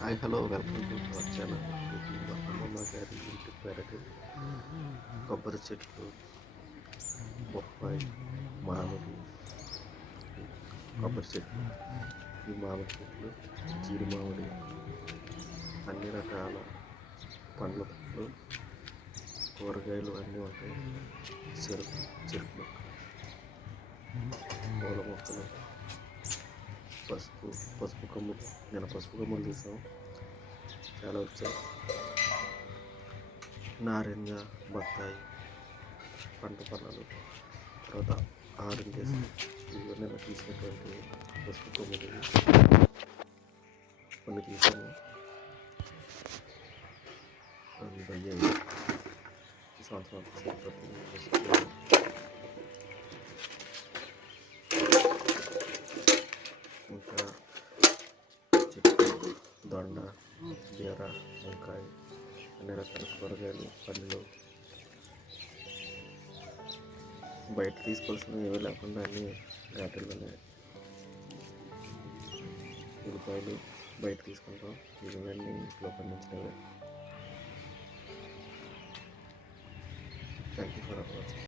Hi hello welcome to our channel. ఇది మా అమ్మమ్మ గారి ఇంటి పెరడు. కొబ్బరి చెట్లు, బొప్పాయి, మామిడి, కొబ్బరి చెట్లు, ఈ మామిడి చెట్లు, జీడి మామిడి, అన్ని రకాల పండ్ల చెట్లు, కూరగాయలు అన్నీ ఉంటాయి. చెరుకు మొక్కలు, పూల మొక్కలు, పసుపు కొమ్ములు. నేను పసుపు కొమ్ములు తీసాం, చాలా వచ్చాయి. నారింజ, బత్తాయి, పంట పొలాలు, తర్వాత ఆరెంజెస్, ఇవన్నీ తీసినటువంటి పసుపు కొమ్ములు కొన్ని తీసాము. అయ్యాయి ఈ సంవత్సరం ఇంకా చెట్టు, దొండ, బీర, వంకాయ, అన్ని రకాల కూరగాయలు, పండ్లు, బయట తీసుకోవాల్సినవి ఏమీ లేకుండా అన్ని గార్డెన్లోనే. ఉల్లిపాయలు బయట తీసుకుంటాం, ఇవన్నీ ఇంట్లో పండించినవే. Thank you for watching.